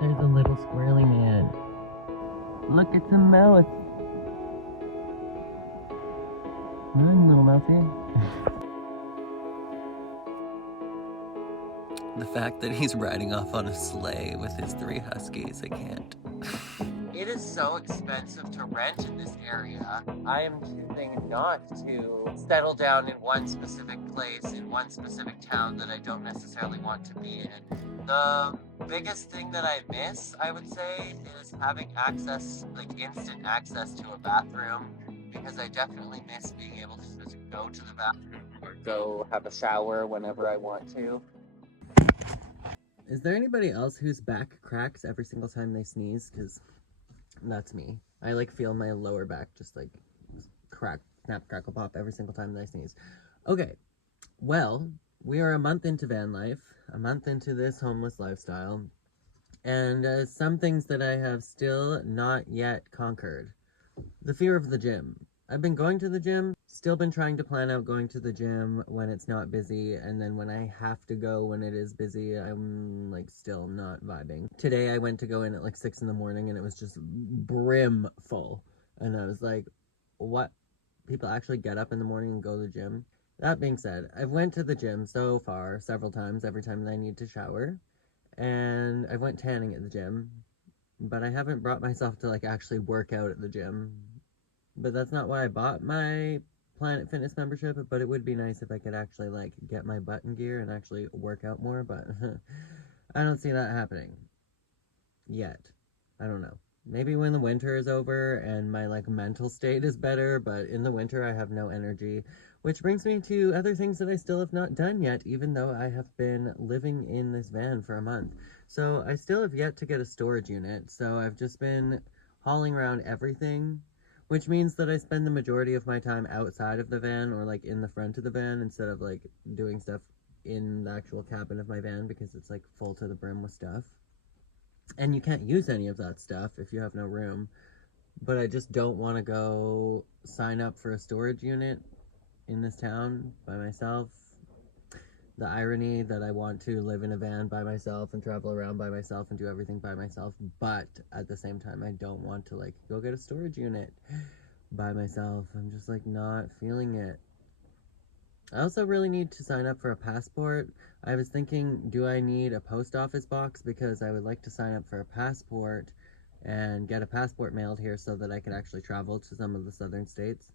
There's a little squirrely man. Look, it's a mouse. Run, little mousey. The fact that he's riding off on a sleigh with his 3 huskies, I can't. It is so expensive to rent in this area. I am choosing not to settle down in one specific place, in one specific town that I don't necessarily want to be in. The biggest thing that I miss, I would say, is having access, like instant access to a bathroom, because I definitely miss being able to just go to the bathroom or go have a shower whenever I want to. Is there anybody else whose back cracks every single time they sneeze? Because that's me. I like feel my lower back just like crack, snap, crackle, pop every single time that I sneeze. Okay, well, we are a month into van life, a month into this homeless lifestyle, and some things that I have still not yet conquered. The fear of the gym. I've been going to the gym, still been trying to plan out going to the gym when it's not busy, and then when I have to go when it is busy, I'm like still not vibing. Today I went to go in at like 6 in the morning and it was just brim full. And I was like, what? People actually get up in the morning and go to the gym? That being said, I've went to the gym so far several times, every time that I need to shower. And I went tanning at the gym, but I haven't brought myself to like actually work out at the gym. But that's not why I bought my Planet Fitness membership, but it would be nice if I could actually like get my butt in gear and actually work out more, but I don't see that happening yet. I don't know. Maybe when the winter is over and my like mental state is better, but in the winter I have no energy, which brings me to other things that I still have not done yet, even though I have been living in this van for a month. So I still have yet to get a storage unit, so I've just been hauling around everything, which means that I spend the majority of my time outside of the van or like in the front of the van instead of like doing stuff in the actual cabin of my van because it's like full to the brim with stuff. And you can't use any of that stuff if you have no room. But I just don't want to go sign up for a storage unit in this town by myself. The irony that I want to live in a van by myself and travel around by myself and do everything by myself, but at the same time I don't want to like go get a storage unit by myself. I'm just like not feeling it. I also really need to sign up for a passport. I was thinking, do I need a post office box? Because I would like to sign up for a passport and get a passport mailed here so that I could actually travel to some of the southern states.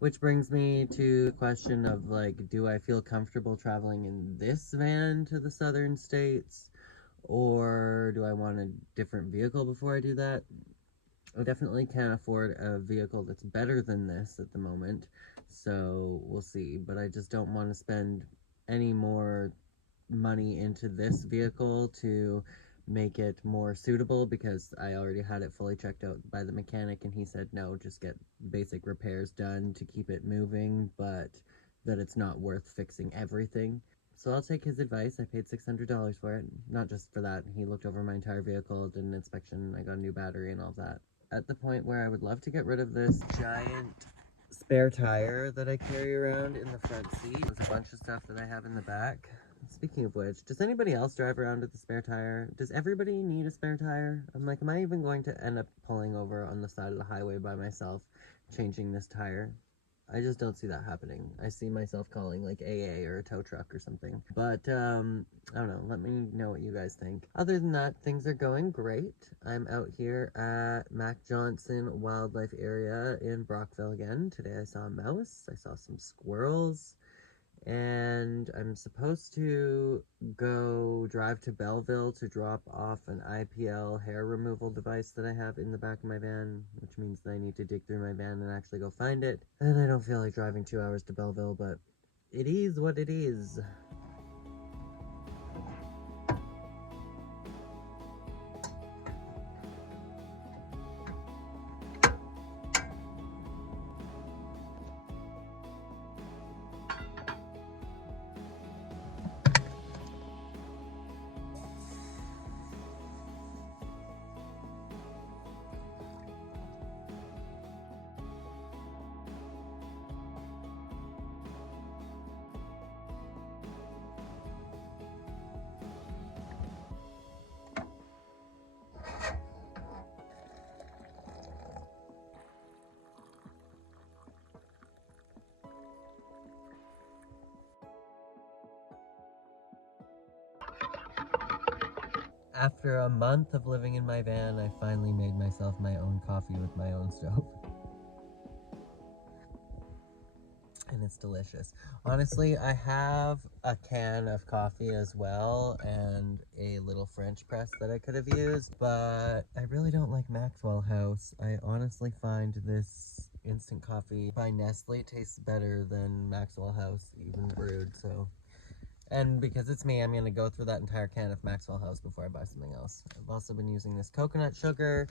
Which brings me to the question of like, do I feel comfortable traveling in this van to the southern states? Or do I want a different vehicle before I do that? I definitely can't afford a vehicle that's better than this at the moment, so we'll see. But I just don't want to spend any more money into this vehicle to make it more suitable because I already had it fully checked out by the mechanic and he said no, just get basic repairs done to keep it moving, but that it's not worth fixing everything. So I'll take his advice. I paid $600 for it. Not just for that. He looked over my entire vehicle, did an inspection, I got a new battery and all that. At the point where I would love to get rid of this giant spare tire that I carry around in the front seat. There's a bunch of stuff that I have in the back. Speaking of which, does anybody else drive around with a spare tire? Does everybody need a spare tire? I'm like, am I even going to end up pulling over on the side of the highway by myself, changing this tire? I just don't see that happening. I see myself calling like AA or a tow truck or something. But, I don't know. Let me know what you guys think. Other than that, things are going great. I'm out here at Mac Johnson Wildlife Area in Brockville again. Today I saw a mouse. I saw some squirrels. And I'm supposed to go drive to Belleville to drop off an IPL hair removal device that I have in the back of my van, which means that I need to dig through my van and actually go find it. And I don't feel like driving 2 hours to Belleville, but it is what it is. After a month of living in my van, I finally made myself my own coffee with my own stove. And it's delicious. Honestly, I have a can of coffee as well and a little French press that I could have used, but I really don't like Maxwell House. I honestly find this instant coffee by Nestle tastes better than Maxwell House, even brewed, so. And because it's me, I'm going to go through that entire can of Maxwell House before I buy something else. I've also been using this coconut sugar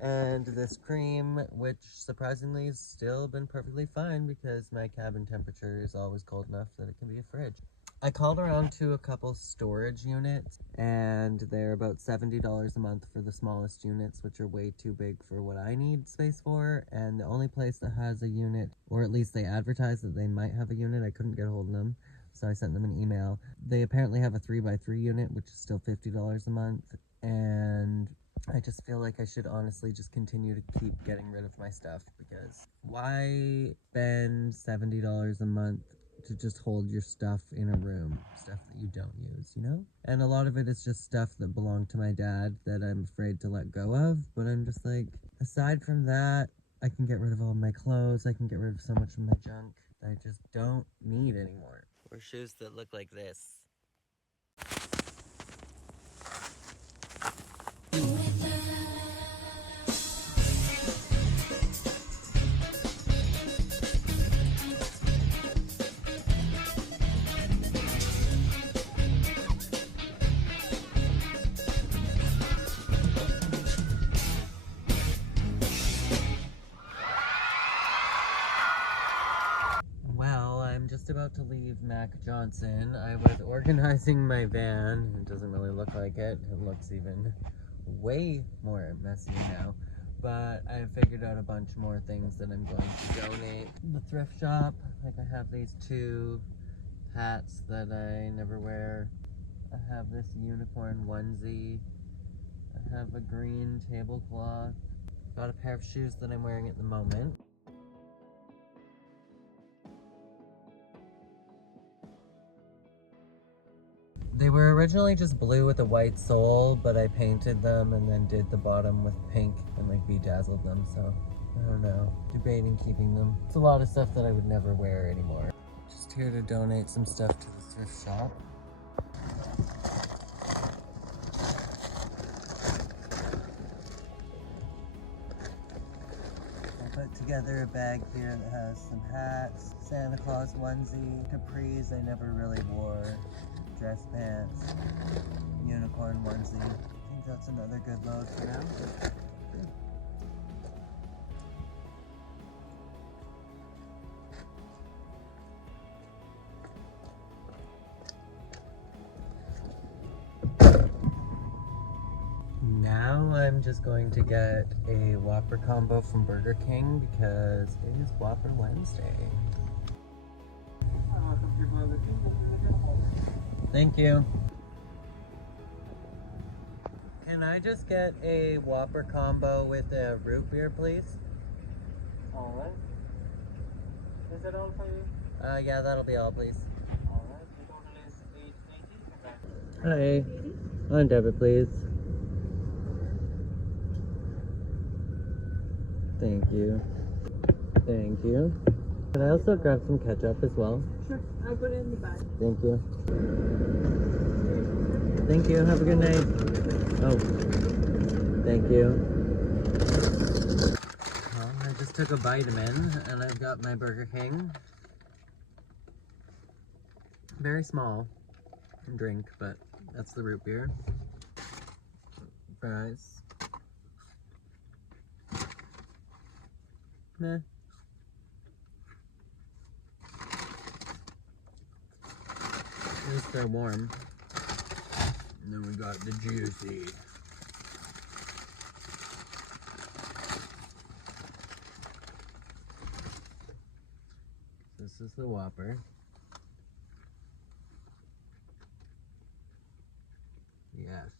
and this cream, which surprisingly has still been perfectly fine because my cabin temperature is always cold enough that it can be a fridge. I called around to a couple storage units, and they're about $70 a month for the smallest units, which are way too big for what I need space for. And the only place that has a unit, or at least they advertise that they might have a unit, I couldn't get a hold of them, so I sent them an email. They apparently have a 3x3 unit, which is still $50 a month, and I just feel like I should honestly just continue to keep getting rid of my stuff, because why spend $70 a month to just hold your stuff in a room, stuff that you don't use, you know? And a lot of it is just stuff that belonged to my dad that I'm afraid to let go of, but I'm just like, aside from that, I can get rid of all my clothes, I can get rid of so much of my junk that I just don't need anymore. Or shoes that look like this. Well, I'm just about to leave Mac Johnson. I was organizing my van. It doesn't really look like it. It looks even way more messy now. But I figured out a bunch more things that I'm going to donate. The thrift shop, like I have these 2 hats that I never wear. I have this unicorn onesie. I have a green tablecloth. Got a pair of shoes that I'm wearing at the moment. They were originally just blue with a white sole, but I painted them and then did the bottom with pink and like bedazzled them, so I don't know. Debating keeping them. It's a lot of stuff that I would never wear anymore. Just here to donate some stuff to the thrift shop. I put together a bag here that has some hats, Santa Claus onesie, capris I never really wore, dress pants, unicorn onesie. I think that's another good load for now. Now I'm just going to get a Whopper combo from Burger King because it is Whopper Wednesday. Thank you. Can I just get a Whopper combo with a root beer, please? Alright. Is that all for you? Yeah, that'll be all, please. Alright, the total is $8.80. Hi. On debit, please. Thank you. Thank you. Can I also grab some ketchup as well? Sure, I'll put it in the bag. Thank you. Thank you. Have a good night. Oh, thank you. Well, I just took a vitamin and I've got my Burger King. Very small drink, but that's the root beer. Fries. Meh. At least they're warm. And then we got the juicy. This is the Whopper. Yes.